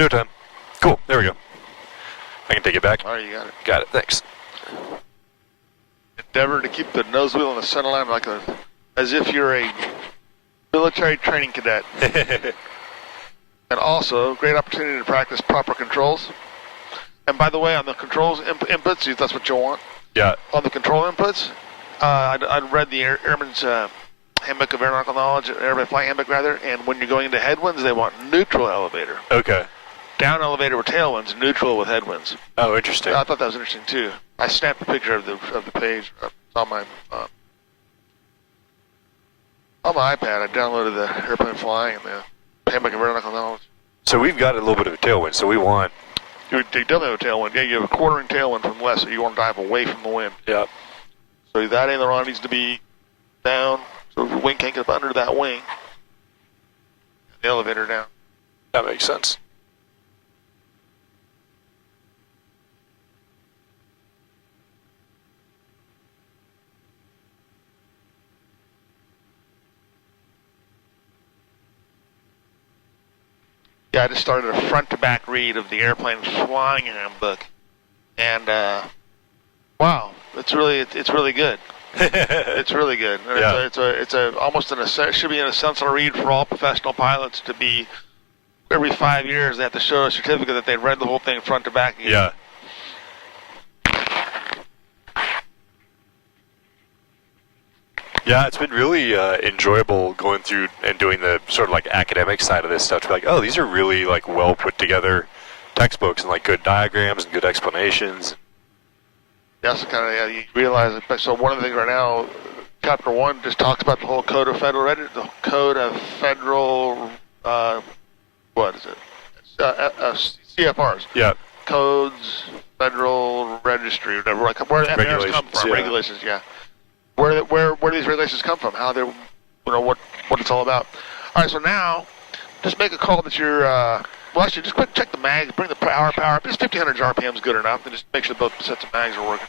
Showtime. Cool. There we go. I can take it back. All right, you got it. Got it. Thanks. Endeavor to keep the nose wheel in the center line as if you're a military training cadet. And also, great opportunity to practice proper controls. And by the way, on the controls inputs, if that's what you want. Yeah. On the control inputs, I read the Airman's Handbook of Aeronautical Knowledge, Airman Flying Handbook rather, and when you're going into headwinds, they want neutral elevator. Okay. Down elevator with tailwinds, neutral with headwinds. Oh, interesting. I thought that was interesting too. I snapped a picture of the page. It's on my iPad. I downloaded the Airplane Flying and the Handbook of Aeronautical Knowledge. So we've got a little bit of a tailwind, so we want... You definitely have a tailwind. Yeah, you have a quartering tailwind from west, so you want to dive away from the wind. Yeah. So that aileron needs to be down, so the wing can't get up under that wing. The elevator down. That makes sense. Yeah, I just started a front-to-back read of the Airplane Flying Handbook, and wow, it's really good. It's really good. And Yeah. It's almost should be an essential read for all professional pilots to be. Every 5 years, they have to show a certificate that they read the whole thing front to back. Yeah. Yeah, it's been really enjoyable going through and doing the sort of like academic side of this stuff to be like, oh, these are really like well put together textbooks and like good diagrams and good explanations. Yes, kind of. Yeah, you realize it. So one of the things right now, Chapter 1 just talks about the whole Code of Federal what is it? CFRs. Yeah. Codes, Federal Registry, whatever. Like where the FARs come from? Yeah. Regulations. Yeah. Where these regulations come from? How they're, what it's all about. All right. So now, just make a call that you're. Well, actually, just quick check the mags. Bring the power up. Just 1,500 RPM is good enough. And just make sure both sets of mags are working.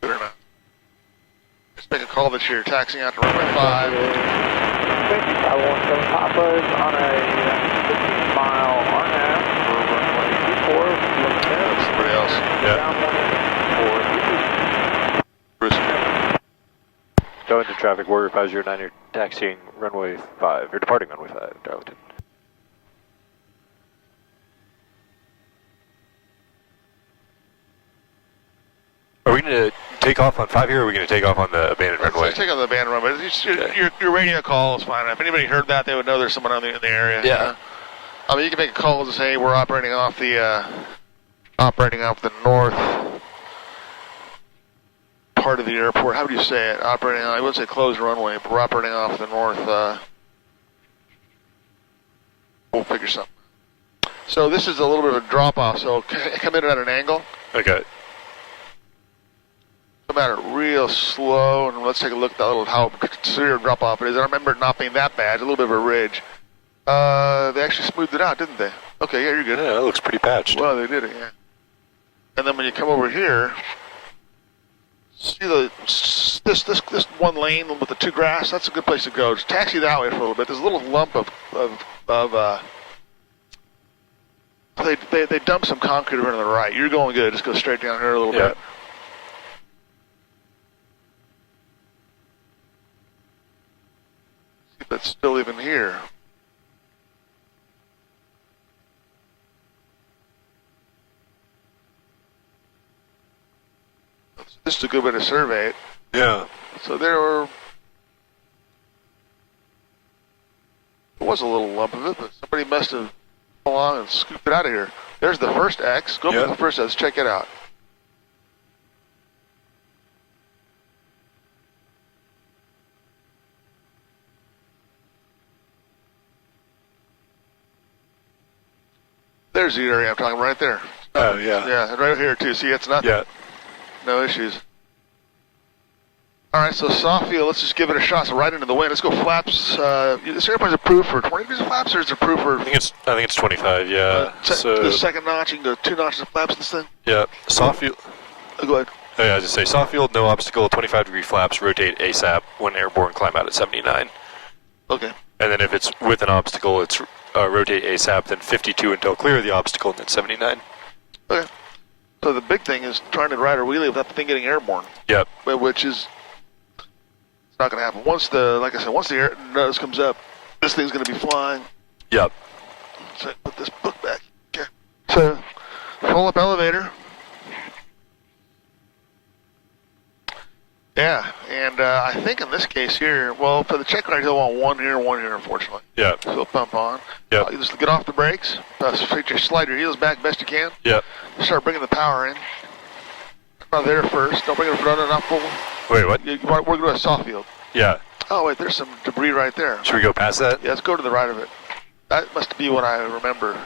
Good enough. Just make a call that you're taxiing out to runway 5. I 17 Papa's on a 15-mile RNAV for runway 24. That's somebody else. Yeah. Bruce. Go into traffic, Warrior 509, you're taxiing runway 5, you're departing runway 5, Darlington. Are we going to take off on 5 here, or are we going to take off on the abandoned runway? Let's take on the abandoned runway. Your radio call is fine. If anybody heard that, they would know there's someone in the area. Yeah. I mean, you can make a call to say we're operating off the north part of the airport. How would you say it? Operating on, I wouldn't say closed runway, but we're operating off the north. We'll figure something. So this is a little bit of a drop off. So come in at an angle. Okay. Come at it real slow, and let's take a look at that little how severe drop off it is. I remember it not being that bad. A little bit of a ridge. They actually smoothed it out, didn't they? Okay, yeah, you're good. Yeah, it looks pretty patched. Well, they did it, yeah. And then when you come over here, see this one lane with the two grass? That's a good place to go. Just taxi that way for a little bit. There's a little lump of they dumped some concrete over to the right. You're going good. Just go straight down here a little bit. See if it's still even here. This is a good way to survey it. Yeah. So there was a little lump of it, but somebody must have come along and scooped it out of here. There's the first X. Go for the first X. Check it out. There's the area I'm talking about right there. Oh, yeah. Yeah, right here, too. See, it's nothing. Yeah. No issues. All right, so soft field, let's just give it a shot. So right into the wind. Let's go flaps. This airplane's approved for 20 degrees of flaps, or is it approved for... I think it's 25, yeah. The second notch, you can go 2 notches of flaps in this thing? Yeah. Soft fuel. Go ahead. Oh, yeah, I was just say soft field, no obstacle, 25-degree flaps, rotate ASAP. When airborne, climb out at 79. Okay. And then if it's with an obstacle, it's rotate ASAP, then 52 until clear of the obstacle, and then 79. Okay. So the big thing is trying to ride a wheelie without the thing getting airborne. Yep. Which is it's not going to happen. Once the air nose comes up, this thing's going to be flying. Yep. So put this book back. Okay. So pull up elevator. Yeah, and I think in this case here, well, for the check ride, he'll want one here, unfortunately. Yeah. So he'll pump on. Yep. You just get off the brakes, slide your heels back best you can. Yep. Start bringing the power in. Not there first. Don't bring it in front, not full. Wait, what? We're going to a soft field. Yeah. Oh, wait, there's some debris right there. Should we go past that? Yeah, let's go to the right of it. That must be what I remember.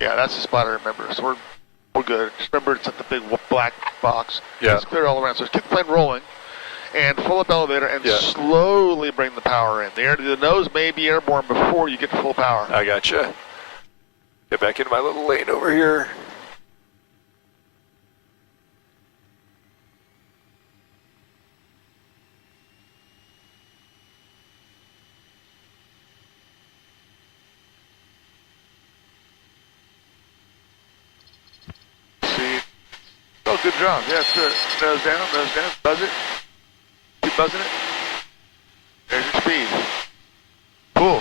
Yeah, that's the spot I remember. So we're good. Just remember it's at the big black box. Yeah. It's clear all around. So just keep the plane rolling and pull up elevator and Yeah. slowly bring the power in. The nose may be airborne before you get to full power. I gotcha. Get back into my little lane over here. See. Oh, good job. Yeah, it's good. Nose down, buzz it. Keep buzzing it. There's your speed. Cool.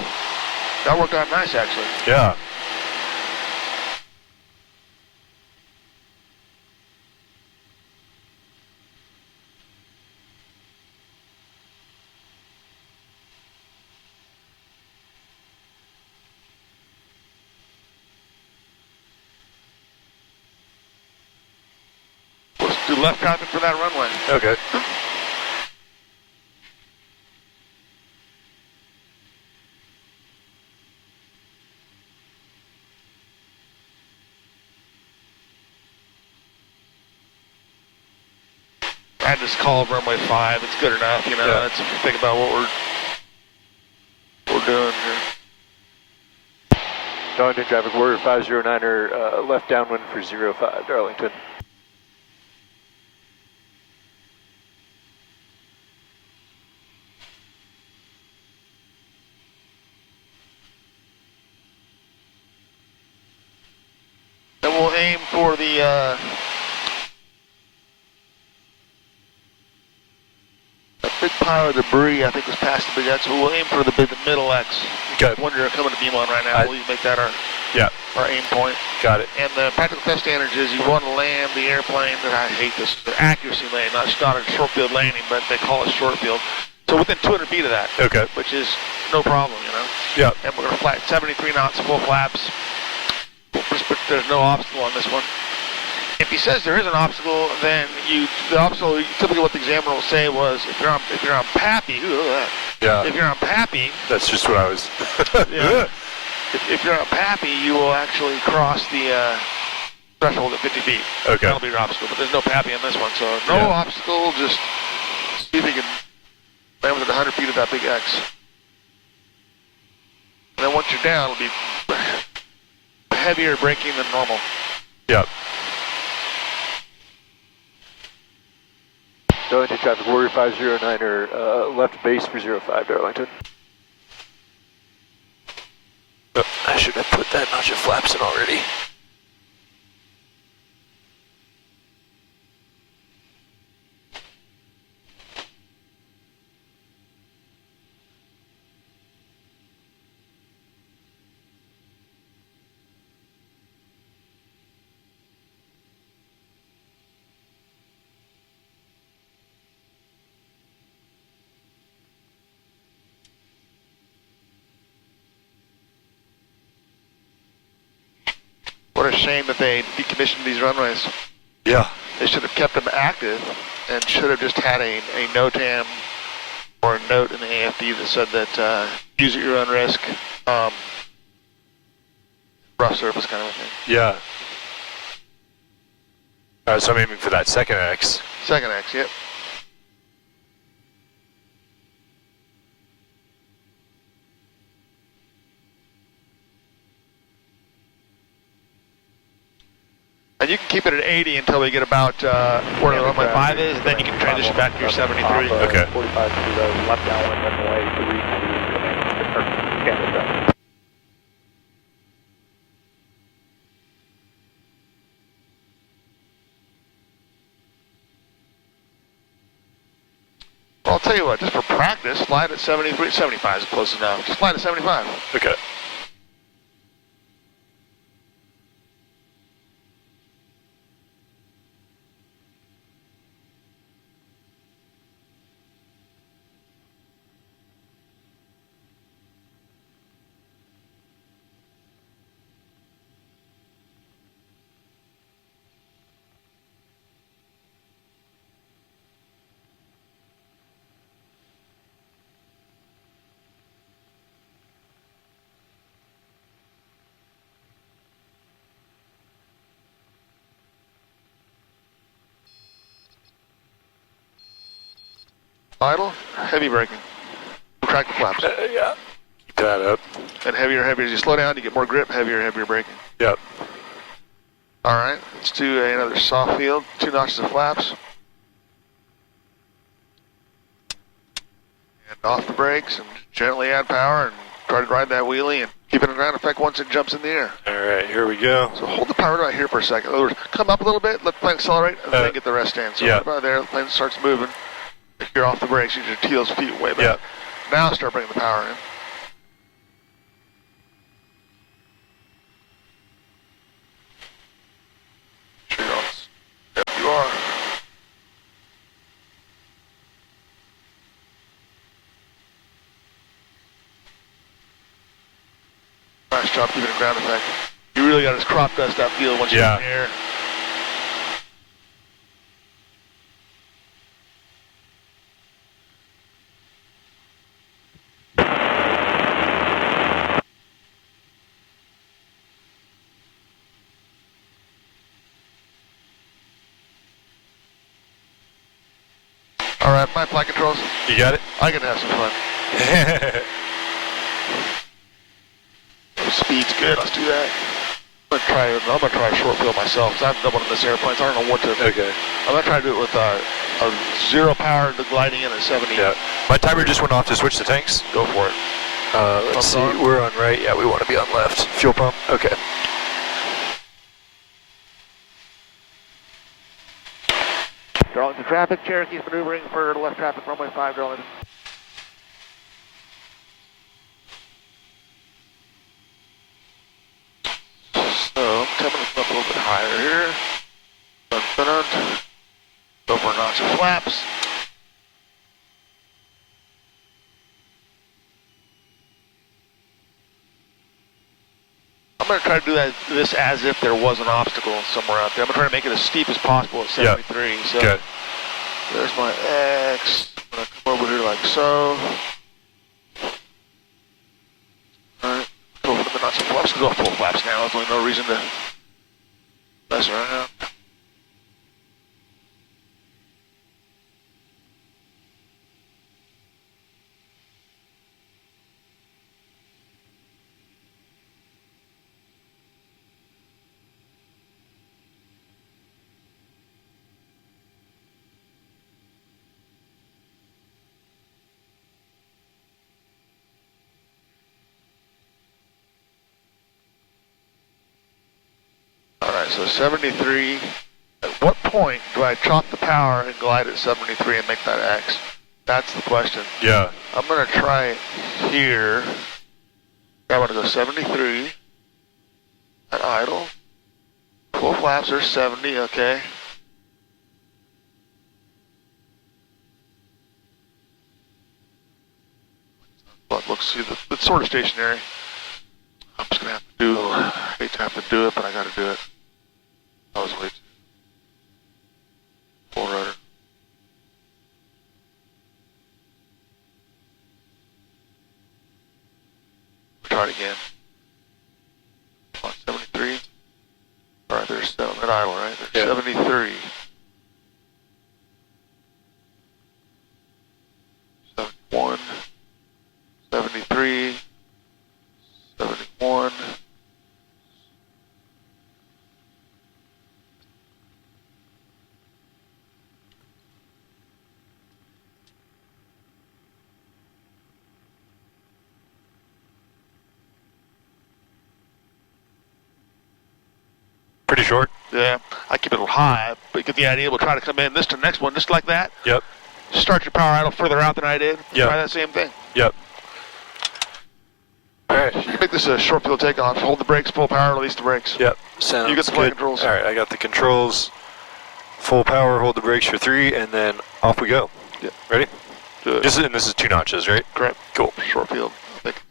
That worked out nice, actually. Yeah. Let's do left traffic for that runway. Okay. I just call runway 5. It's good enough, you know. Yeah. That's if you think about what we're doing here. Darlington traffic, Warrior 509er, left downwind for 05, Darlington. And we'll aim for the a big pile of debris. I think was past the big X. So we'll aim for the middle X. Okay. One you're coming to beam on right now. We'll make that Yeah. our aim point. Got it. And the practical test standards is you want to land the airplane, and I hate this, the accuracy lane, not a short field landing, but they call it short field. So within 200 feet of that, Okay. which is no problem, you know. Yeah. And we're going to fly at 73 knots, full flaps. There's no obstacle on this one. If he says there is an obstacle, then the obstacle, typically what the examiner will say was, if you're on PAPI, ooh, look at that. Yeah. If you're on PAPI, That's just what I was. Yeah. if you're on PAPI, you will actually cross the threshold at 50 feet. Okay. That'll be your obstacle, but there's no PAPI on this one, so no Yeah. obstacle, just see if you can land within 100 feet of that big X. And then once you're down, it'll be heavier braking than normal. Yep. Darlington traffic, Warrior 509er, left base for 05, Darlington. Oh, I should have put that notch of flaps in already. What a shame that they decommissioned these runways. Yeah. They should have kept them active and should have just had a NOTAM or a note in the AFD that said that use at your own risk, rough surface kind of a thing. Yeah. So I'm aiming for that second X. Second X, yep. And you can keep it at 80 until we get about where the runway 5 is, and then you can transition back to your 73. Okay. 45 to the left downwind runway 32, Canada traffic. Well, I'll tell you what, just for practice, fly it at 73, 75 is close enough. Just fly it at 75. Okay. Idle, heavy braking. Retract the flaps. Yeah. Keep that up. And heavier, heavier. As you slow down, you get more grip, heavier, heavier braking. Yep. All right, let's do another soft field, 2 notches of flaps. And off the brakes, and gently add power, and try to ride that wheelie, and keep it in ground effect once it jumps in the air. All right, here we go. So hold the power right here for a second. In other words, come up a little bit, let the plane accelerate, and then get the rest in. So yeah. about there, the plane starts moving. If you're off the brakes, you just heels feet way back. Yeah. Now start bringing the power in. Sure you're on. Yep, you are. Nice job keeping it ground effect. You really got to crop dust that field once you're in the air. All right, my flight controls. You got it? I can have some fun. Speed's good. Let's do that. I'm gonna try a short field myself because I haven't done one of this airplane. So I don't know what to. Okay. I'm gonna try to do it with a 0 power to gliding in at 70. Yeah. My timer just went off to switch the tanks. Go for it. Let's see. We're on right. Yeah, we want to be on left. Fuel pump. Okay. Darlington traffic. Cherokee's maneuvering for left traffic, runway 5, Darlington. So, coming up a little bit higher here. Dun, dun, dun. Go for a notch of flaps. I'm going to try to do this as if there was an obstacle somewhere out there. I'm going to try to make it as steep as possible at 73. Yeah. So okay. There's my X. I'm going to come over here like so. Alright. Go for the nuts and flaps. Go full flaps now. There's really no reason to mess around. Alright, so 73. At what point do I chop the power and glide at 73 and make that X? That's the question. Yeah. I'm going to try it here. I'm going to go 73 at idle. Full flaps are 70, okay. But let's see, it's sort of stationary. I'm just going to have to do, I hate to have to do it, but I got to do it. I was way too full rudder. Try it again. On 73. Alright, there's 7 at idle, right? There's 73. 71. 73. 71. Pretty short. Yeah, I keep it high, but get the idea. We'll try to come in this to next one just like that. Yep. Start your power idle further out than I did. Yep. Try that same thing. Yep. All right. You can make this a short field takeoff. Hold the brakes, full power, release the brakes. Yep. Sounds You get the flight good. controls. All right, I got the controls. Full power, hold the brakes for 3, and then off we go. Yep. Ready? Do it. And this is 2 notches, right? Correct. Cool. Short field. I think.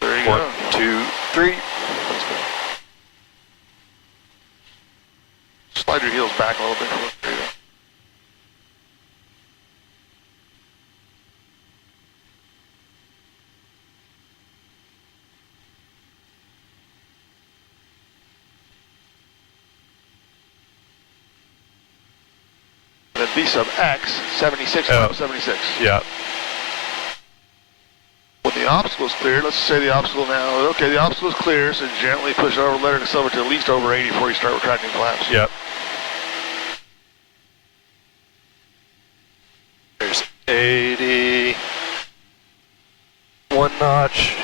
There you 1, go. 2, 3. Let's go. Slide your heels back a little bit. There you go. Then B sub X, 76, Oh. 76. Yeah. When the obstacle is clear, let's say the obstacle now, okay, the obstacle is clear, so gently push it over, let it accelerate to at least over 80 before you start retracting flaps. Yep. There's 80. 1 notch.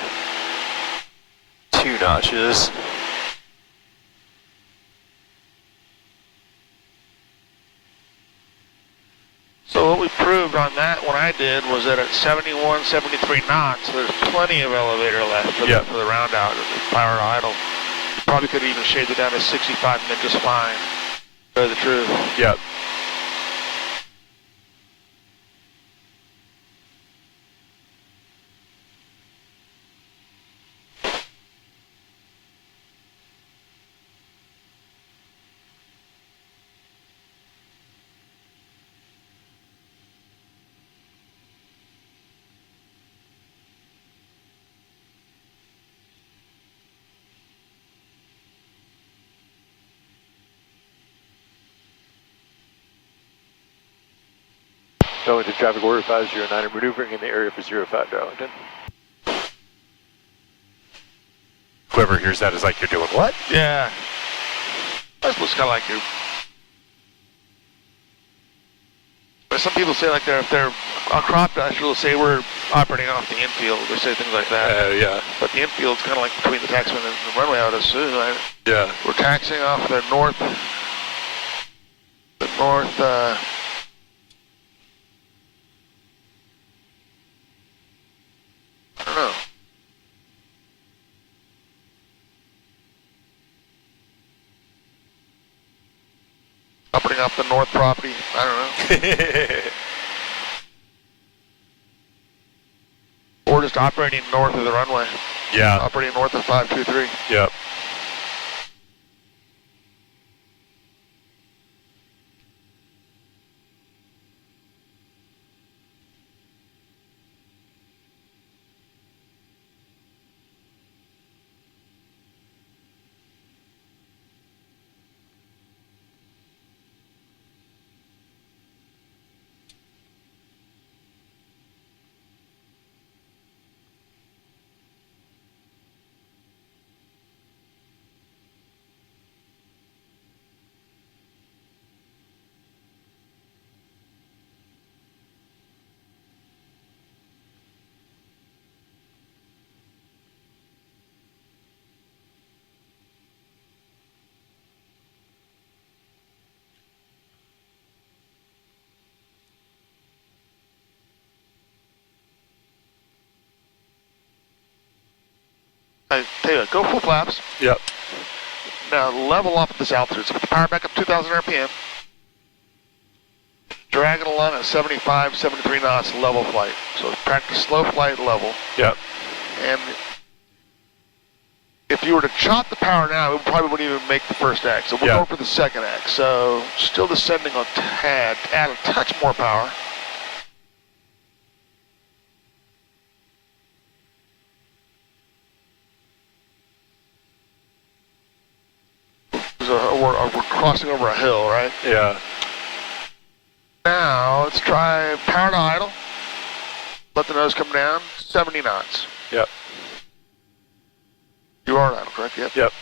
2 notches. So what we proved on that one I did was that at 71, 73 knots, there's plenty of elevator left for, Yep. for the round out, power to idle. You probably could even shade it down to 65 and then just fine. To tell you the truth. Yep. Going to traffic order 509 and maneuvering in the area for 05 Darlington. Whoever hears that is like, you're doing what? Yeah. That's what's kind of like your... But some people say like if they're on crop dash, they'll say we're operating off the infield. They say things like that. Yeah. But the infield's kind of like between the taximan and the runway, I would assume. Right? Yeah. We're taxiing off the north, I don't know. Operating off the north property, I don't know. Or just operating north of the runway. Yeah. Operating north of 523. Yep. I tell you what, go full flaps. Yep. Now level off at this altitude. So put the power back up 2,000 RPM. Drag it along at 75, 73 knots level flight. So practice slow flight level. Yep. And if you were to chop the power now, it probably wouldn't even make the first X. So we're Yeah. going for the second X. So still descending a tad, add a touch more power. We're crossing over a hill, right? Yeah. Now let's try power to idle. Let the nose come down. 70 knots. Yep. You are idle, correct? Yep. Yep.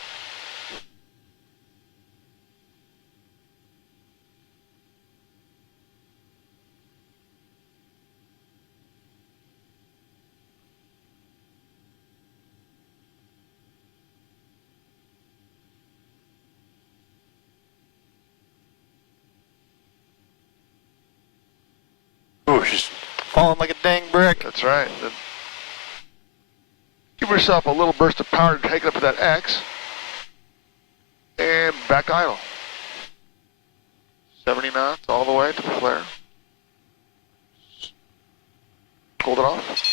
Ooh, she's falling like a dang brick. That's right. Give yourself a little burst of power to take it up to that X. And back idle. 70 knots all the way to the flare. Hold it off.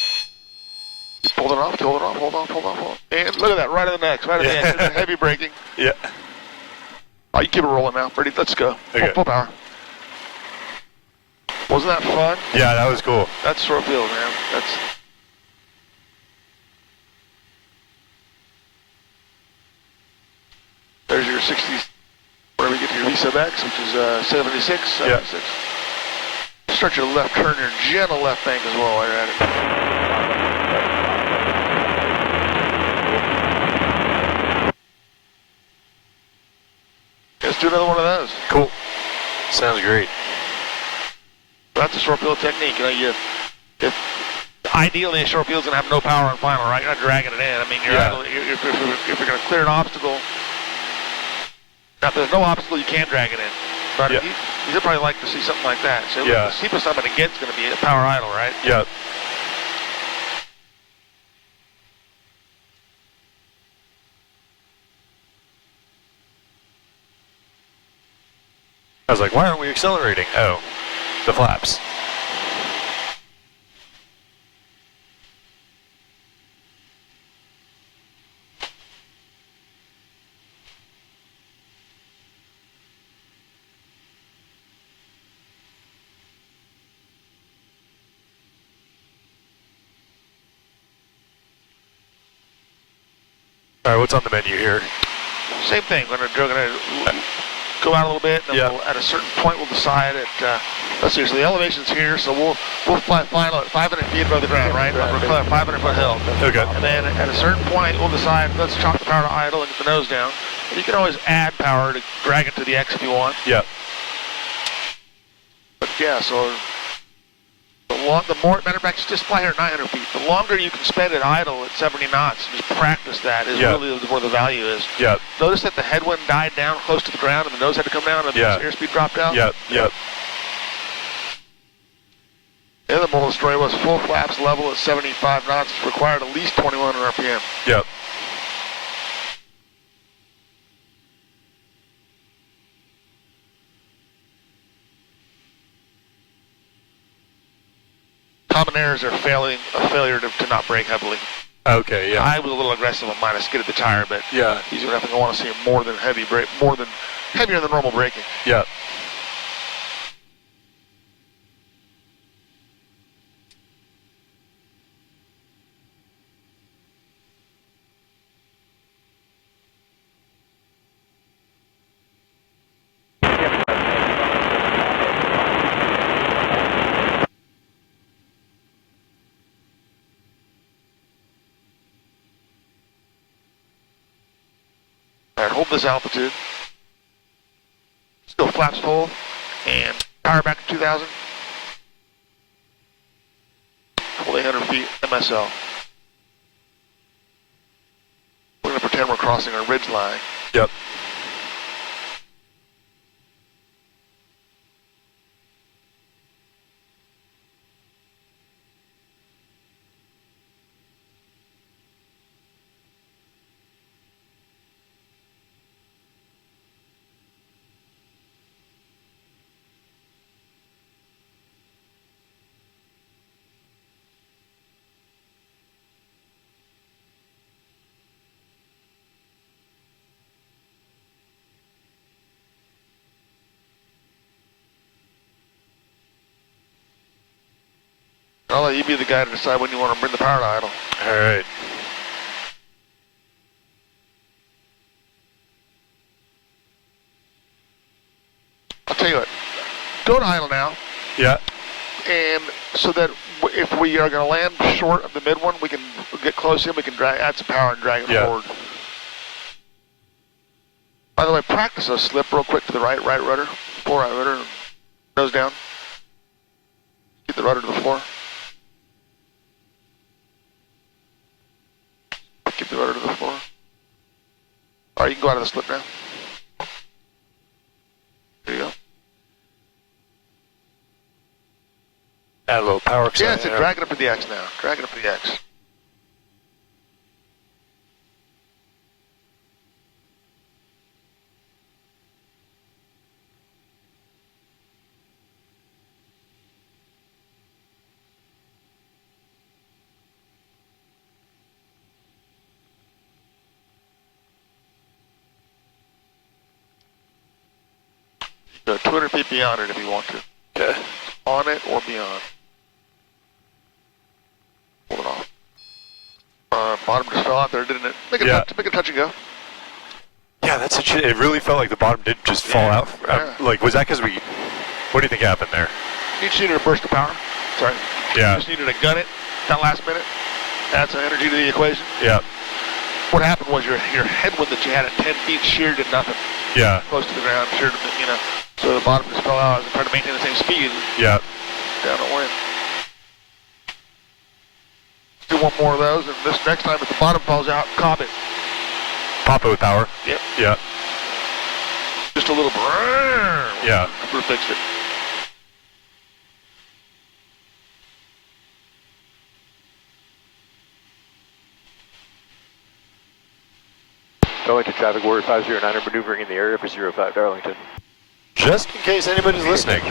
Hold it off, hold it off, hold on, hold on, hold on. And look at that, right at the X, right at the X. Heavy braking. Yeah. Oh, you keep it rolling now. Ready? Let's go. Okay. Full power. Wasn't that fun? Yeah, that was cool. That's short field, man. There's your 60s. Where we get to your V sub X, which is 76. 76. Yeah. Start your left turn, your gentle left bank as well while you're at it. Let's do another one of those. Cool. Sounds great. That's a short field technique. If ideally a short field's gonna have no power on final, right? You're not dragging it in. I mean, if you're gonna clear an obstacle. Now, if there's no obstacle, you can drag it in. But you'd probably like to see something like that. So the steepest I'm gonna get is gonna be a power idle, right? Yeah. I was like, why aren't we accelerating? Oh, the flaps. All right, what's on the menu here? Same thing. We're gonna go out a little bit, and then at a certain point we'll decide at, let's see, so the elevation's here, so we'll fly final at 500 feet above the ground, right? Over a 500-foot hill. Okay. And then at a certain point we'll decide, let's chop the power to idle and get the nose down. And you can always add power to drag it to the X if you want. Yeah. But yeah, so the more, matter of fact, just fly here at 900 feet. The longer you can spend it idle at 70 knots, just practice that is really where the value is. Yeah. Notice that the headwind died down close to the ground and the nose had to come down and the airspeed dropped out? Yeah, yeah. The other Bull Destroyer was full flaps level at 75 knots. It's required at least 2100 RPM. Yep. Common errors are a failure to not brake heavily. Okay, yeah. I was a little aggressive on mine. I skidded the tire, but he's going to want to see more than heavier than normal braking. Yeah. Alright, hold this altitude. Still flaps full. And power back to 2000. Full 800 feet MSL. We're going to pretend we're crossing a ridge line. Yep. I'll let you be the guy to decide when you want to bring the power to idle. All right. I'll tell you what. Go to idle now. Yeah. And so that if we are going to land short of the mid one, we can get close in, we can add some power and drag it forward. By the way, practice a slip real quick to the right rudder, full right rudder, nose down. Get the rudder to the floor. Keep the rudder to the floor. All right, you can go out of the slip now. There you go. Add a little power. Yeah, it's drag it up to the X now. Drag it up to the X. Go 200 feet beyond it if you want to. Okay. On it or beyond. Pull it off. Bottom just fell out there, didn't it? Make a touch and go. Yeah, that's a it really felt like the bottom didn't just fall out. Yeah. Like, was that because we... What do you think happened there? You just needed a burst of power. Sorry. Yeah. You just needed to gun it that last minute. Add some energy to the equation. Yeah. What happened was your headwind that you had at 10 feet sheared to nothing. Yeah. Close to the ground, sheared to, so the bottom just fell out and tried to maintain the same speed. Yeah. Down the wind. Do one more of those, and this next time if the bottom falls out, cob it. Pop it with power. Yep. Yeah. Just a little brrrr. Yeah. We'll fix it. Going to traffic warrior 509 are maneuvering in the area for 05 Darlington. Just in case anybody's listening.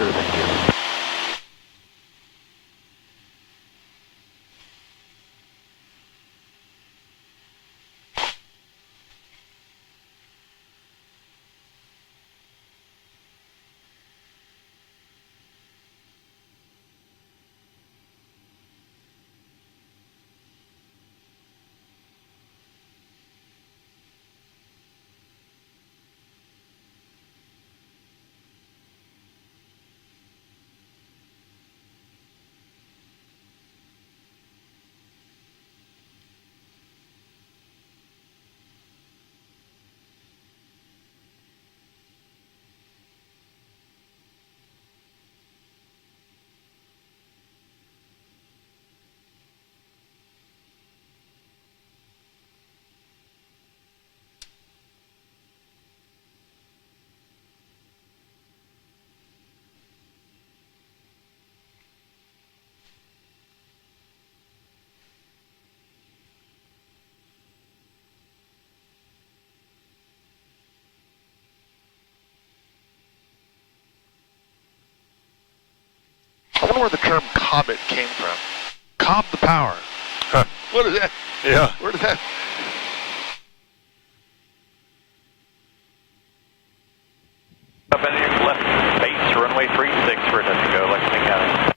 I wonder where the term comet came from. Cob the power. Huh. What is that? Yeah. Where did that? Up in your left base, runway 36 for a touch and go, Lexington County.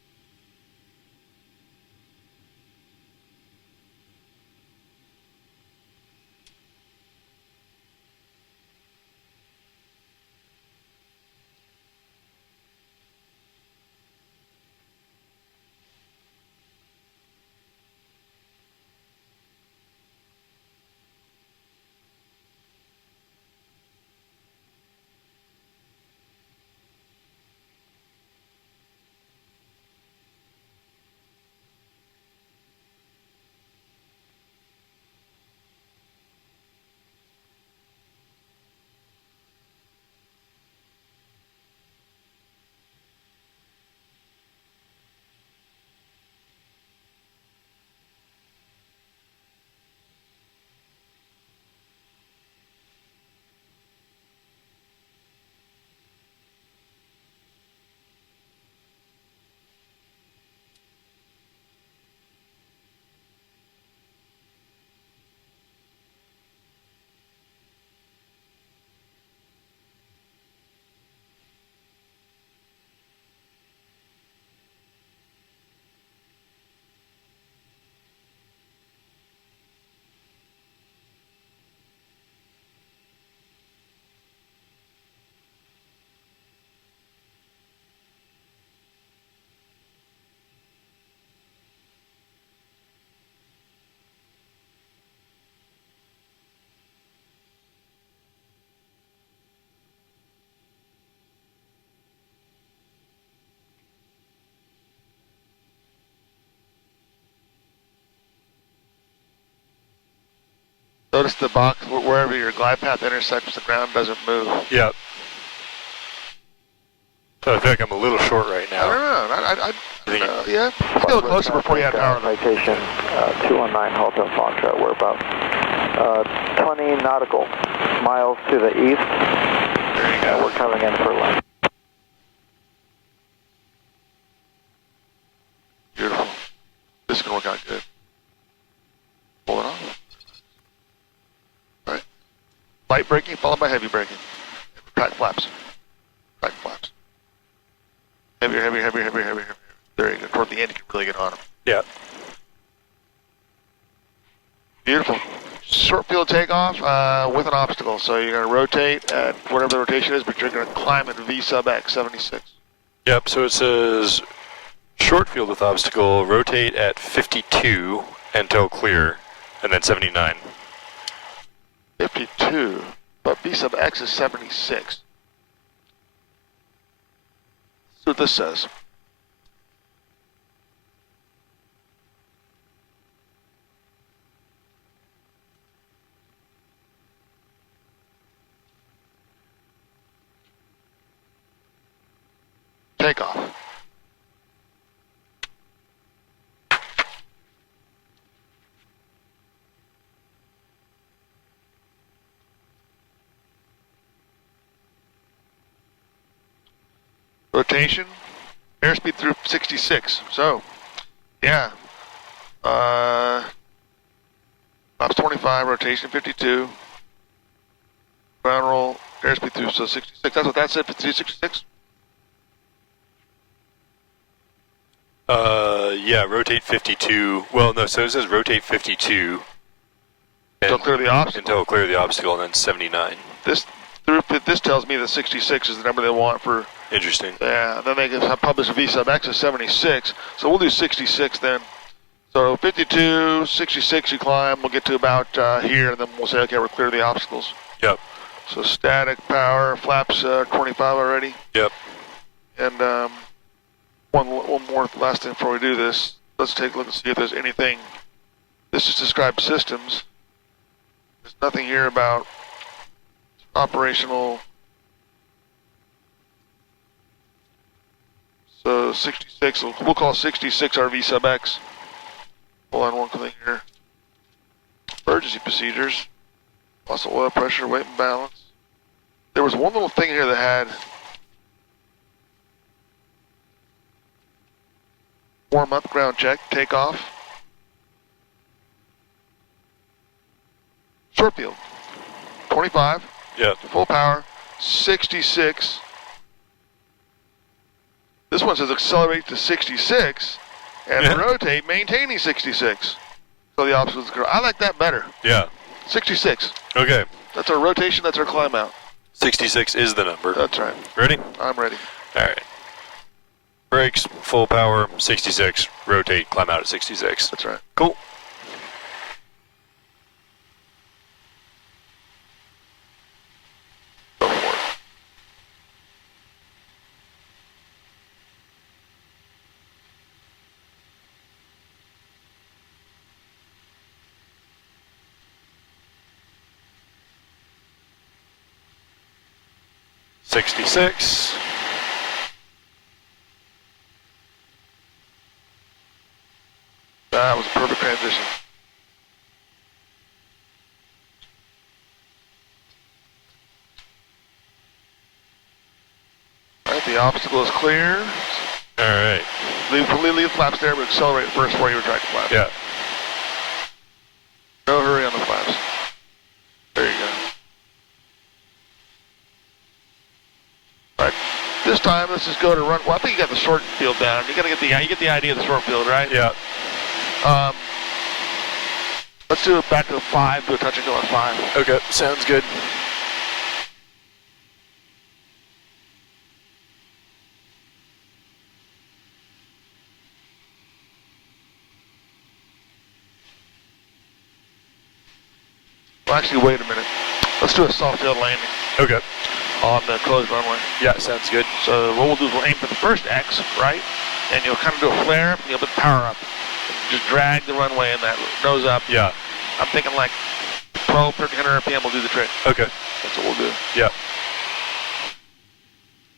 Notice the box, wherever your glide path intersects the ground doesn't move. Yeah. So I feel like I'm a little short right I now. don't know. Yeah. Let's go closer before you had power. Citation 219 Hotel Foxtrot. We're about 20 nautical miles to the east. There you go. We're coming in for land. Beautiful. This is going to work out good. Pull it on. All right. Light braking followed by heavy braking. Track flaps. Track flaps. Heavier, heavier, heavier, heavier, heavier, heavier. There you go. Toward the end, you can really get on them. Yeah. Beautiful. Short field takeoff with an obstacle. So you're going to rotate at whatever the rotation is, but you're going to climb at V sub X, 76. Yep, so it says short field with obstacle, rotate at 52 until clear, and then 79. 52, but V sub X is 76. Let's see what this says. Takeoff. Rotation, airspeed through 66. So, yeah. Flaps 25, rotation 52. Ground roll, airspeed through so 66. That's what that said, 52, 66? Yeah, rotate 52. Well, no, so it says rotate 52. Until clear the obstacle. Until clear the obstacle, and then 79. This tells me that 66 is the number they want for. Interesting. Yeah, then they can publish V sub X as 76. So we'll do 66 then. So 52, 66 you climb, we'll get to about here, and then we'll say, okay, we're clear of the obstacles. Yep. So static power, flaps 25 already. Yep. And one more last thing before we do this. Let's take a look and see if there's anything. This just describes systems. There's nothing here about operational. So 66, we'll call 66 our V sub X. Hold on one thing here. Emergency procedures. Loss of oil pressure, weight and balance. There was one little thing here that had warm up, ground check, takeoff. Short field, 25. Yep. Full power, 66. This one says accelerate to 66 and rotate, maintaining 66. So the opposite is correct. I like that better. Yeah. 66. Okay. That's our rotation, that's our climb out. 66 is the number. That's right. Ready? I'm ready. All right. Brakes, full power, 66. Rotate, climb out at 66. That's right. Cool. Go for it. $66. That was a perfect transition. All right, the obstacle is clear. All right. Leave flaps there, but accelerate first before you retract the flaps. Yeah. No hurry on the flaps. There you go. All right. This time, let's just go to run. Well, I think you got the short field down. You get the idea of the short field, right? Yeah. Let's do it back to 5. Do a touch and go on 5. Okay, sounds good. Well, actually, wait a minute. Let's do a soft field landing Okay. on the closed runway. Yeah, sounds good. So what we'll do is we'll aim for the first X, right? And you'll kind of do a flare up, and you'll put the power up. Just drag the runway and that nose up. Yeah. I'm thinking like 12, 1300 RPM will do the trick. Okay. That's what we'll do. Yeah.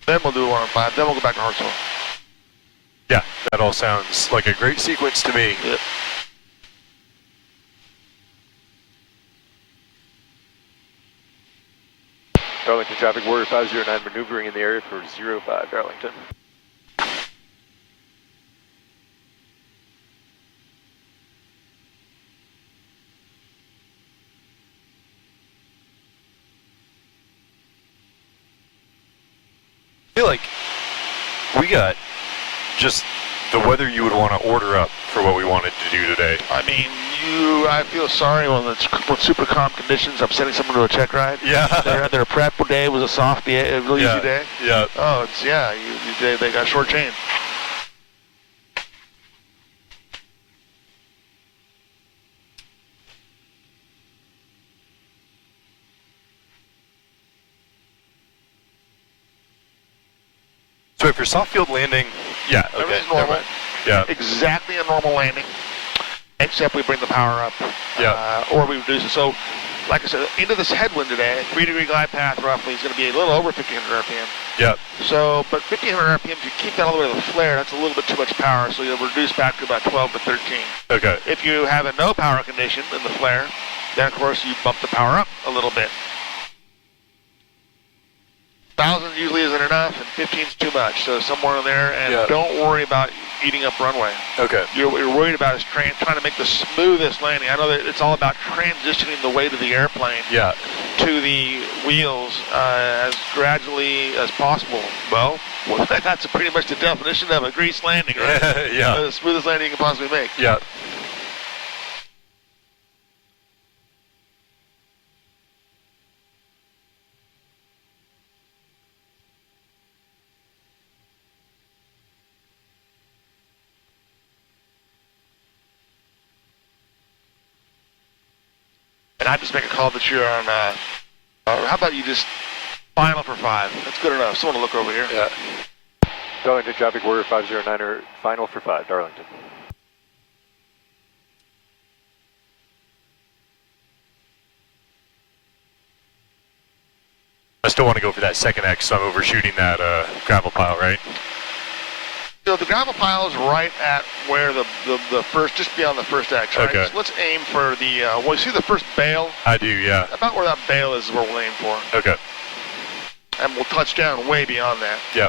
Then we'll do 1 on 5. Then we'll go back to Hartsville. Yeah, that all sounds like a great sequence to me. Yep. Darlington traffic, Warrior 509 maneuvering in the area for 05 Darlington. I feel like we got just the weather you would want to order up for what we wanted to do today. I mean, I feel sorry when it's with super calm conditions. I'm sending someone to a check ride. Yeah. Their prep day was a soft day, a really easy day. Yeah. Oh, they got shortchanged. So if you're soft field landing, yeah, okay. Everything's normal. never mind. Yeah. Exactly a normal landing, except we bring the power up. Yeah. Or we reduce it. So, like I said, into this headwind today, 3-degree glide path roughly is going to be a little over 1,500 RPM. Yeah. So, but 1,500 RPM, if you keep that all the way to the flare, that's a little bit too much power, so you'll reduce back to about 12 to 13. Okay. If you have a no power condition in the flare, then of course you bump the power up a little bit. 1,000 usually isn't enough, and 15 is too much. So somewhere in there, and Yeah. don't worry about eating up runway. Okay. What you're worried about is trying to make the smoothest landing. I know that it's all about transitioning the weight of the airplane Yeah. to the wheels as gradually as possible. Well, that's pretty much the definition of a grease landing, right? Yeah. The smoothest landing you can possibly make. Yeah. And I just make a call that you're on, how about you just final for 5? That's good enough. Someone will look over here. Yeah. Darlington traffic, Warrior 509er, final for 5 Darlington. I still want to go for that second X, so I'm overshooting that gravel pile, right? So the gravel pile is right at where the first, just beyond the first X, right? Okay. So let's aim for the, well, you see the first bale? I do, yeah. About where that bale is where we'll aim for. Okay. And we'll touch down way beyond that. Yeah.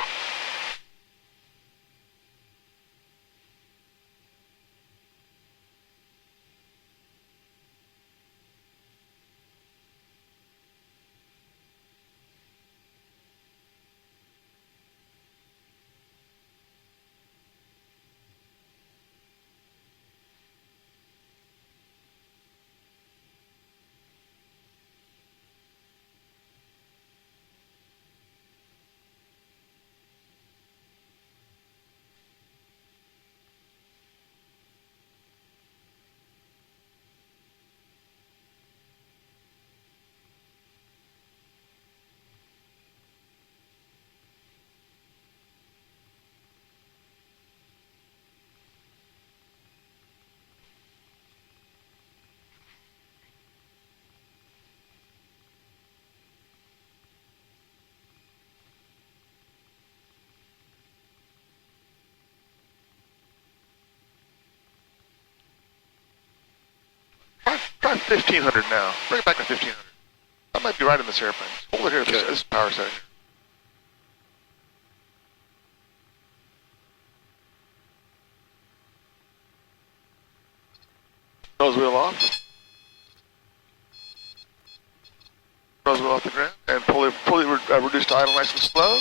Try 1,500 now. Bring it back to 1,500. I might be right in this airplane. Hold it here, this is power setting. Nose wheel off. Nose wheel off the ground, and fully reduce to idle nice and slow.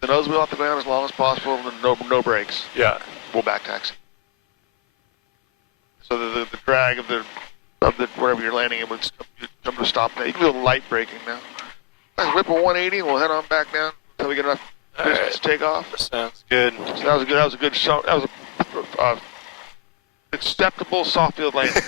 The nose wheel off the ground as long as possible, and no brakes. Yeah. We'll back taxi. So the drag of the wherever you're landing, it would come to a stop now. You can do a light braking now. Let's whip a 180, and we'll head on back down until we get enough distance to take off. Sounds good. So that was a good shot. That was a acceptable soft field landing.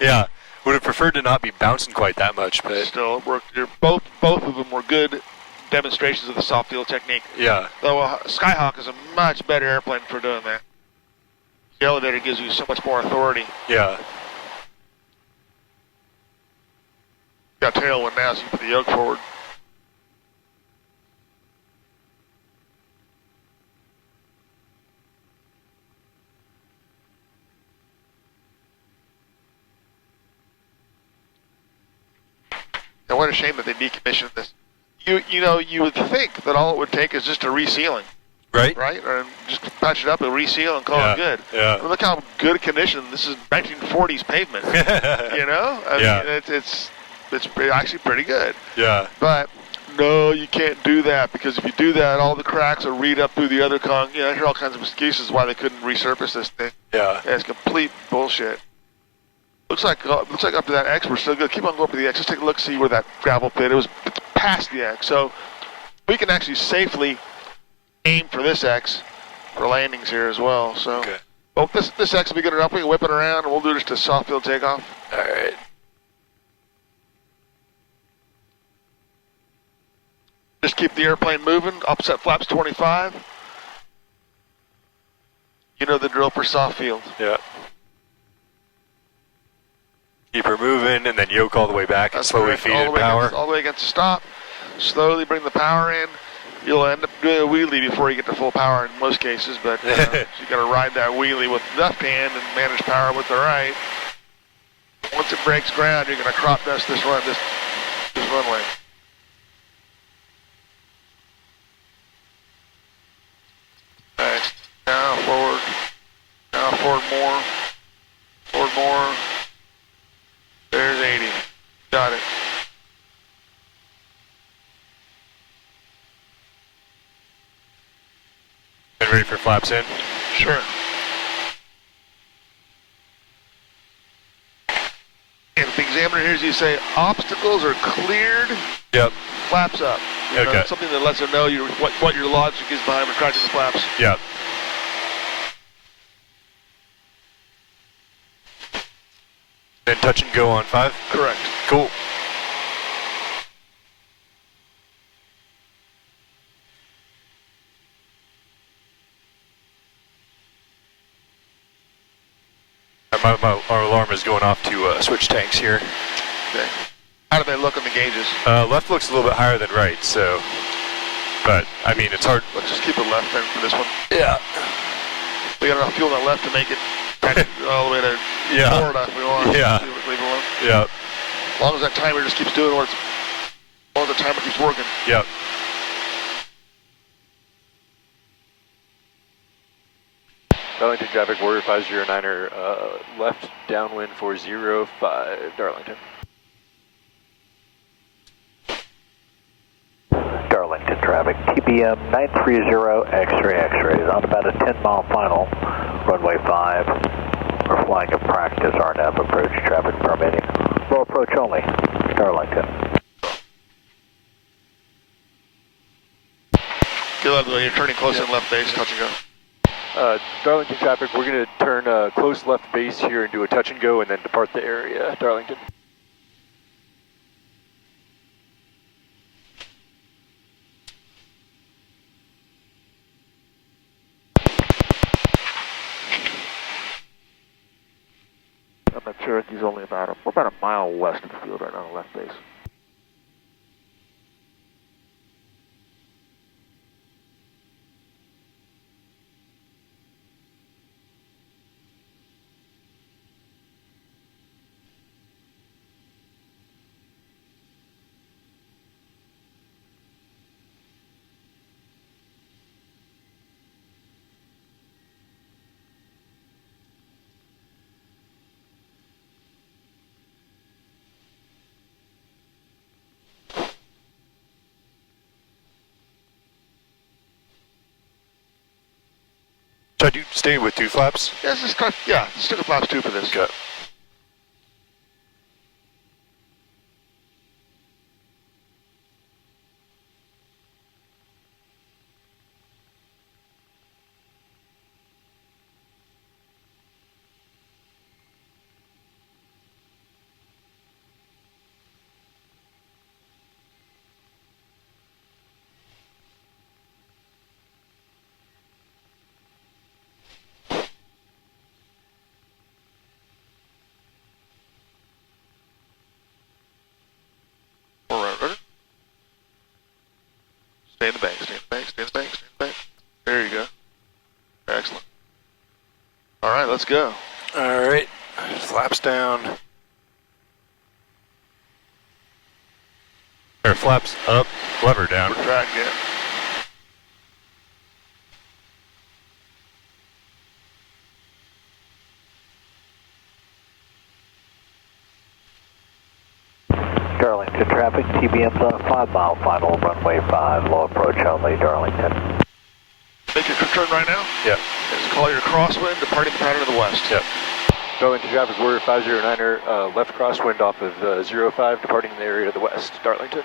Yeah. Would have preferred to not be bouncing quite that much, but Still, it worked. Both of them were good demonstrations of the soft field technique. yeah. Though Skyhawk is a much better airplane for doing that. The elevator gives you so much more authority. Yeah. Got tailwind now, so you put the yoke forward. what a shame that they decommissioned this. You would think that all it would take is just a resealing, Right? right? Or just patch it up and reseal and call it good. Yeah. I mean, look how good a condition this is. 1940s pavement. You know, I mean, it's actually pretty good. Yeah. But no, you can't do that, because if you do that, all the cracks will read up through the other I hear all kinds of excuses why they couldn't resurface this thing. Yeah. It's complete bullshit. Looks like up to that X we're still good. Keep on going up to the X. Let's take a look, see where that gravel pit. It's past the X, so we can actually safely aim for this X for landings here as well. So, Okay. well, this X will be good enough. We can whip it around, and we'll do just a soft field takeoff. All right. Just keep the airplane moving. Offset flaps 25. You know the drill for soft field. Yeah. Keep her moving, and then yoke all the way back and slowly correct. feed all in the way power. Against, all the way against the stop. Slowly bring the power in. You'll end up doing a wheelie before you get to full power in most cases, but so you got to ride that wheelie with the left hand and manage power with the right. Once it breaks ground, you're going to crop dust this runway. Nice. Now forward. Now forward more. Forward more. There's 80. Got it. And ready for flaps in? Sure. And if the examiner hears you say obstacles are cleared, Yep. flaps up. You know, Okay. something that lets them know what your logic is behind retracting the flaps. Yep. Then touch and go on 5? Correct. Cool. Our alarm is going off to switch tanks here. Okay. How do they look on the gauges? Left looks a little bit higher than right, so. But, I mean, it's hard. Let's just keep it left then for this one. Yeah. We got enough fuel on the left to make it all the way to Yeah. Florida if we want. Yeah. Leave it alone. Yeah. As long as that timer just keeps doing what it's. As long as the timer keeps working. Yep. Darlington traffic, Warrior 509er, left downwind 405, Darlington. Darlington traffic, TBM 930 X-ray is on about a 10-mile final, runway 5. We're flying a practice RNAV approach, traffic permitting. Low approach only, Darlington. Get out of the way, you're turning close in left base, touch and go. Darlington traffic, we're going to turn close left base here and do a touch and go and then depart the area, Darlington. I'm not sure. He's only we're about a mile west of the field right now, left base. Should I stay with 2 flaps? Yeah, let's stick with flaps 2 for this. Okay. All right, ready? Stay in the bank, stay in the bank, stay in the bank, stay in the bank. There you go. Excellent. All right, let's go. All right. Flaps down. Or flaps up, lever down. Track, yeah. Darlington traffic, TBM's on a 5-mile final, runway 5, low approach only, Darlington. Make your turn right now. Yeah. Just call your crosswind, departing pattern to the west. Yep. Going to traffic Warrior 509er, left crosswind off of 05, departing the area to the west, Darlington.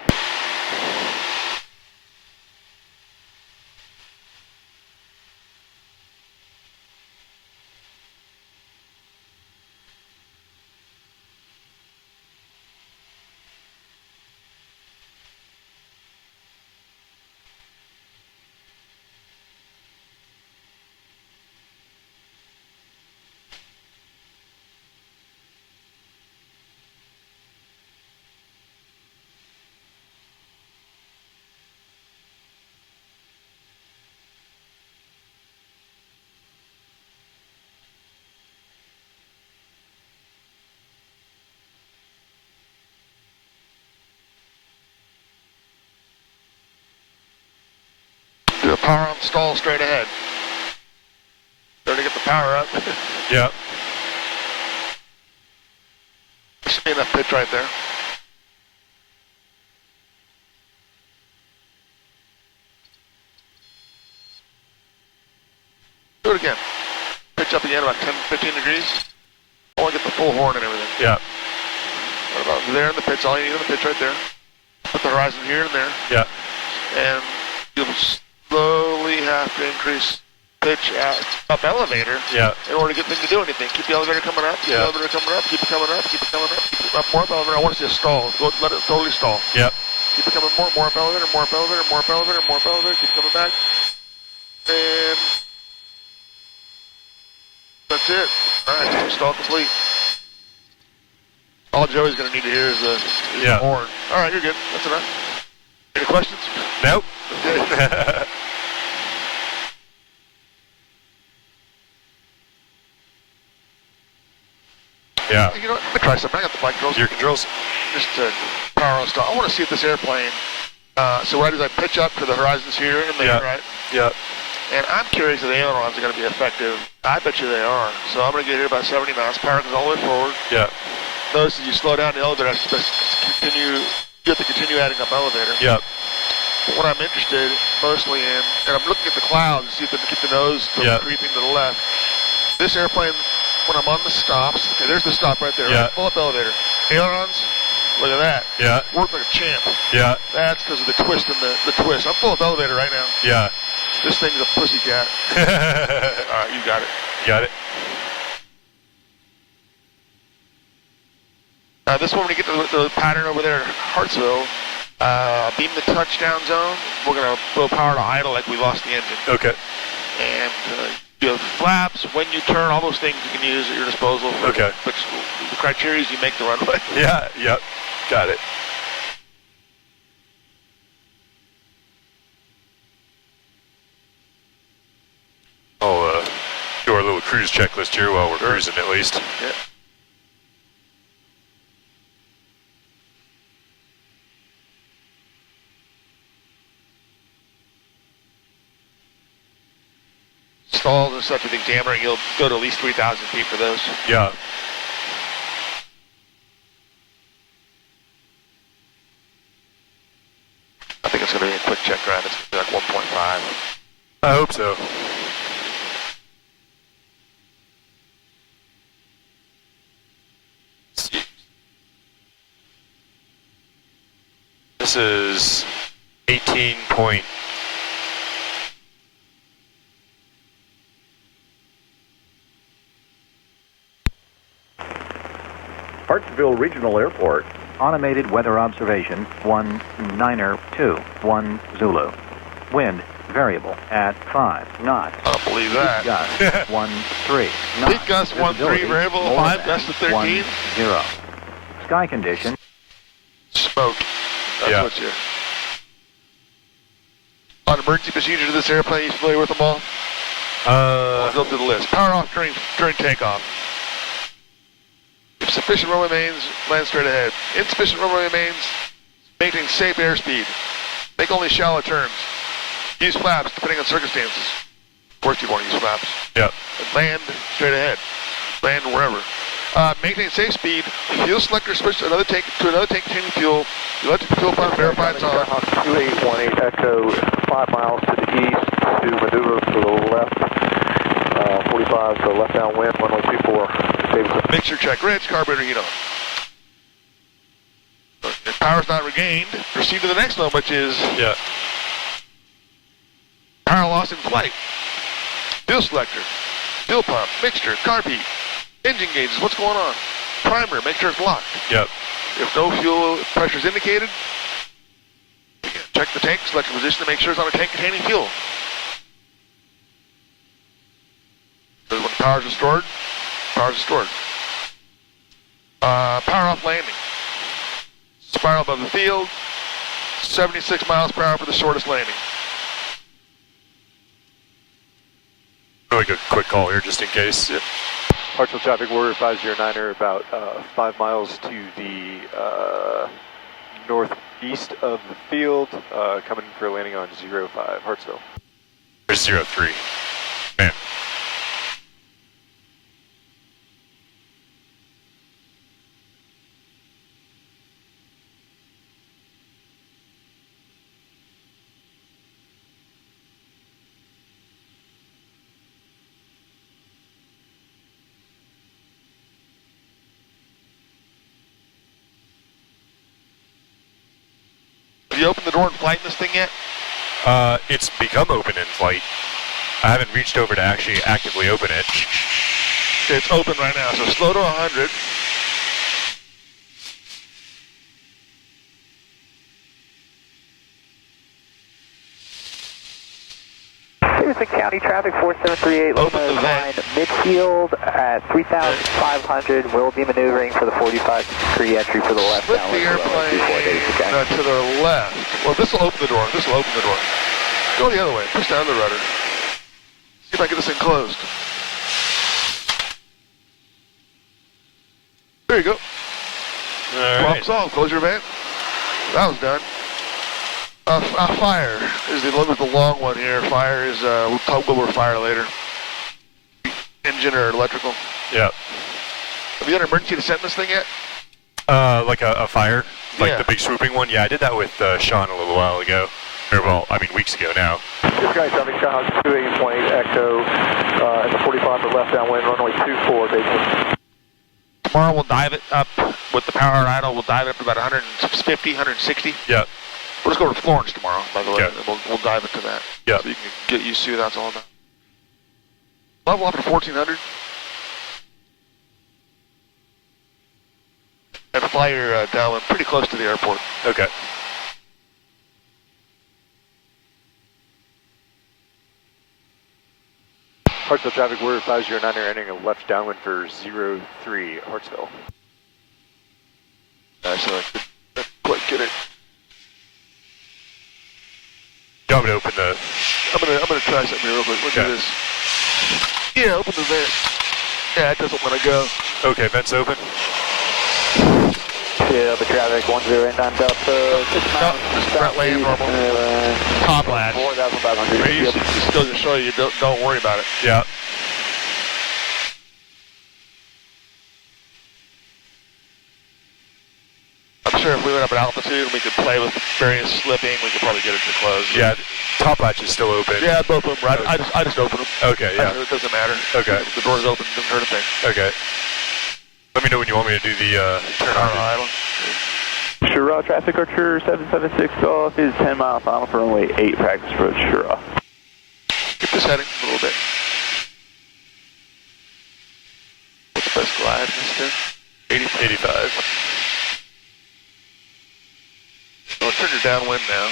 Do a power on stall straight ahead. There to get the power up. Yep. Should be enough pitch right there. Do it again. Pitch up again about 10, 15 degrees. I want to get the full horn and everything. Yep. What about there in the pitch? All you need in the pitch right there. Put the horizon here and there. Yep. And you'll slowly have to increase pitch up elevator Yep. in order to get things to do anything. Keep the elevator coming up, keep the elevator coming up, keep it coming up, keep it coming up, keep it up, more up elevator. I want to see a stall. Go, let it totally stall. Yep. Keep it coming more up elevator, more up elevator, more up elevator, more up elevator, keep coming back. And that's it. Alright, system stall complete. All Joey's going to need to hear is the horn. Alright, you're good. That's enough. Any questions? Nope. Okay. Yeah. You know what? Let me try something. I got the flight controls. Your controls? Just to power on stall. I want to see if this airplane, so what I do is I pitch up to the horizons here and there, right? Yep. And I'm curious if the ailerons are going to be effective. I bet you they are. So I'm going to get here about 70 knots. Power goes all the way forward. Yep. Notice as you slow down the elevator, you have to continue adding up elevator. Yep. But what I'm interested mostly in, and I'm looking at the clouds to see if they can keep the nose from creeping to the left. This airplane, when I'm on the stops, okay, there's the stop right there. Right? Pull up elevator. Ailerons, look at that. Yeah. Work like a champ. Yeah. That's because of the twist and the twist. I'm full of elevator right now. Yeah. This thing's a pussycat. All right, you got it. Got it. This one, when we get to the pattern over there at Hartsville, beam the touchdown zone. We're going to blow power to idle like we lost the engine. Okay. And you have flaps, when you turn, all those things you can use at your disposal. Okay. But the criteria is you make the runway. Yeah, yep. Got it. I'll do our little cruise checklist here while we're cruising at least. Yeah. Stalls and stuff with the examiner, you'll go to at least 3,000 feet for those. Yeah. I think it's going to be a quick check ride. It's going to be like 1.5. I hope so. This is 18 point. Hartsville Regional Airport. Automated weather observation 192, 1 Zulu. Wind variable at 5 knots. I don't believe that. Lead gust 13 knots. Lead gust 13, variable 5, gust of 13. 10. Sky condition. Smoke. That's what you. On emergency procedure to this airplane, you familiar with them all? I'll go through the list. Power off during takeoff. If sufficient runway remains, land straight ahead. Insufficient runway remains, Maintain safe airspeed. Make only shallow turns. Use flaps depending on circumstances. Of course you want to use flaps. Yep. And land straight ahead. Land wherever. Maintain safe speed. Fuel selector switch to another tank containing fuel. Electric fuel pump verify it's on. Skyhawk 2818 Echo 5 miles to the east to maneuver to the left. 45 to left downwind, runway 24. Davidson. Mixture check rich, carburetor heat on. If power's not regained, proceed to the next one, which is Yeah. power loss in flight. Fuel selector, fuel pump, mixture, carb heat, engine gauges, what's going on? Primer, make sure it's locked. Yep. If no fuel pressure is indicated, again, check the tank selection position to make sure it's on a tank containing fuel. So when power's restored, power's restored. Power off landing. Spiral above the field, 76 miles per hour for the shortest landing. Make a quick call here just in case. Yep. Hartsville traffic, Warrior 509er, about 5 miles to the northeast of the field, coming for a landing on 05, Hartsville. There's 03. Man. Have you opened the door in flight in this thing yet? It's become open in flight. I haven't reached over to actually actively open it. Okay, it's open right now, so slow to 100. Davidson County traffic 4738, Open the Loma vent. line midfield at 3,500. We'll be maneuvering for the 45-degree entry for the left. Flip downwind the for runway 24, Davidson airplane County. to the left. Well, this will open the door. This will open the door. Go the other way. Push down the rudder. See if I can get this thing closed. There you go. All Problem right. solved. Close your vent. That was done. Fire is the long one here. Fire is, we'll talk about fire later. Engine or electrical. Yep. Have you done an emergency descent in this thing yet? Like a fire, like Yeah. the big swooping one. Yeah, I did that with Sean a little while ago. Or well, I mean weeks ago now. This guy's traffic, Skyhawk 2820 Echo at the 45 to left downwind, runway 24, Davidson. Tomorrow we'll dive it up with the power idle. We'll dive it up to about 150, 160. Yep. We'll just go to Florence tomorrow, by the way. Yeah. And we'll dive into that. Yeah. So you can get used to what that's all about. Level up to 1400. And fly your downwind pretty close to the airport. Okay. Hartsville traffic, Warrior 509er, entering a left downwind for 03, Hartsville. Actually, I couldn't quite get it. You want me to open the... I'm gonna try something here real quick. Look Okay. at this. Yeah, open the vent. Yeah, it doesn't want to go. Okay, vents open. Yeah, the traffic 1089 Delta, 6 miles. just front lane normal. Top latch. 4,500. Maybe you just goes to show you, don't worry about it. Yeah. I'm sure if we went up at altitude and we could play with various slipping, we could probably get it to close. Yeah. Top latch is still open. Yeah, both of them. Right. I just open them. Okay. Yeah. It doesn't matter. Okay. The door's open. Doesn't hurt a thing. Okay. Let me know when you want me to do the turn on. Idle. Shura traffic Archer 776 Golf is 10 mile final for runway 8 practice approach Shura. Get this heading a little bit. What's the best glide in this thing? 85. Oh, turn your downwind now.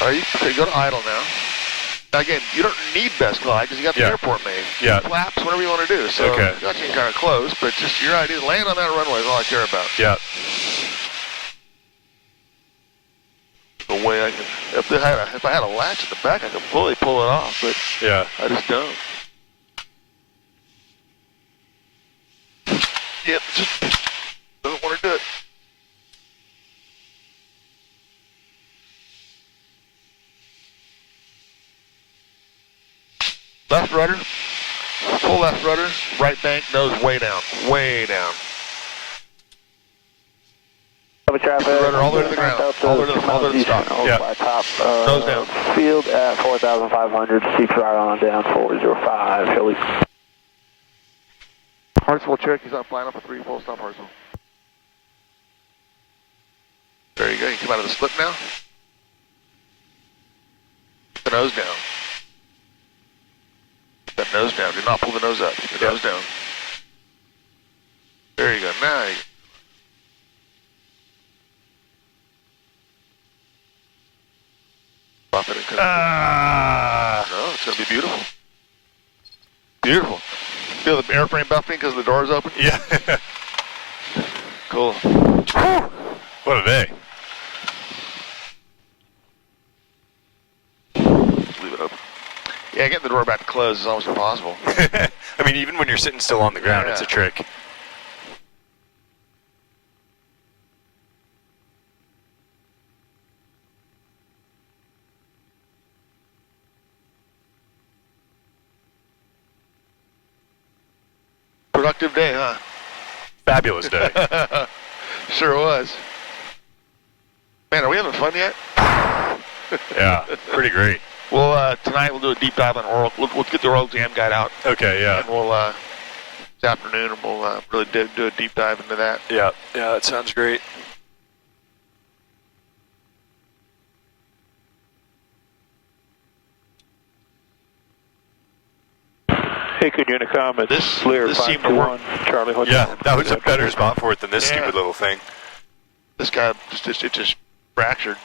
Okay, go to idle now. Now again, you don't need best glide because you got the Yeah. airport made. Yeah. Flaps, whatever you want to do. So Okay. you got you kind of close, but just your idea, land on that runway is all I care about. Yeah. The way I can, if I had a latch at the back, I could fully pull it off, but Yeah. I just don't. Yep, just doesn't want to do it. Left rudder, full left rudder, right bank, nose way down, way down. Traffic. Rudder all the way to the ground, all the way to the stop. Yeah. Top, Nose down. Field at 4,500, keep right on down, 405, Philly. Hartsville Cherokee's on flying up a 3 full stop Hartsville. There you go, you come out of the slip now. The nose down. That nose down, do not pull the nose up, keep the nose down. There you go, now you drop it and cut it. No, it's going to be beautiful. Beautiful. Feel the airframe buffeting because the door's open? Yeah. Cool. What a day. Leave it open. Yeah, getting the door back to close is almost impossible. I mean, even when you're sitting still on the ground, Yeah. it's a trick. Productive day, huh? Fabulous day. Sure was. Man, are we having fun yet? Yeah, pretty great. Well, tonight we'll do a deep dive on oral. We'll get the oral jam guide out, Okay, yeah. and we'll this afternoon, and we'll really do a deep dive into that. Yeah, that sounds great. Hey, good Unicom, it's This Lear seemed to work. 521, Charlie Hotel. Yeah, that was a better spot for it than this Yeah. stupid little thing. This guy it just fractured.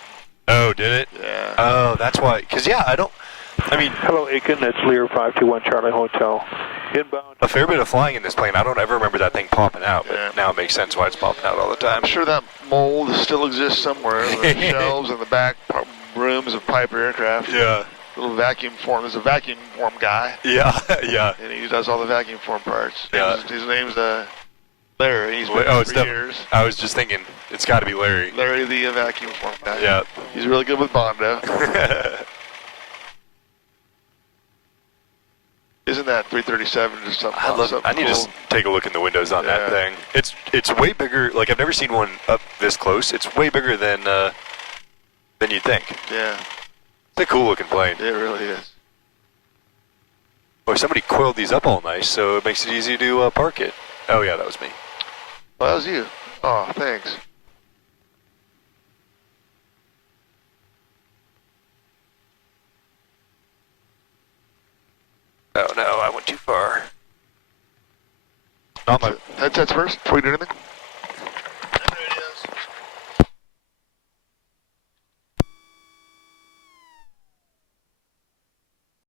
Oh, did it? Yeah. Oh, that's why. Because, yeah, I mean, Hello, Aiken, it's Lear 521, Charlie Hotel. Inbound. a fair bit of flying in this plane. I don't ever remember that thing popping out, but Yeah. now it makes sense why it's popping out all the time. I'm sure that mold still exists somewhere in the shelves in the back rooms of Piper aircraft. Yeah. Little vacuum form. There's a vacuum form guy, Yeah, yeah. and he does all the vacuum form parts. Yeah. His name's Larry. He's been Oh, there it's for years. I was just thinking, it's got to be Larry. Larry, the vacuum form guy. Yeah. He's really good with Bondo. Isn't that 337 just something? I need cool? to take a look in the windows on Yeah. that thing. It's way bigger. Like, I've never seen one up this close. It's way bigger than you'd think. Yeah, It's a cool looking plane. it really is. Boy, somebody coiled these up all nice, so it makes it easy to park it. Oh yeah, that was me. Well, that was you. Oh, thanks. Oh no, I went too far. Not my. Headsets first before we do anything.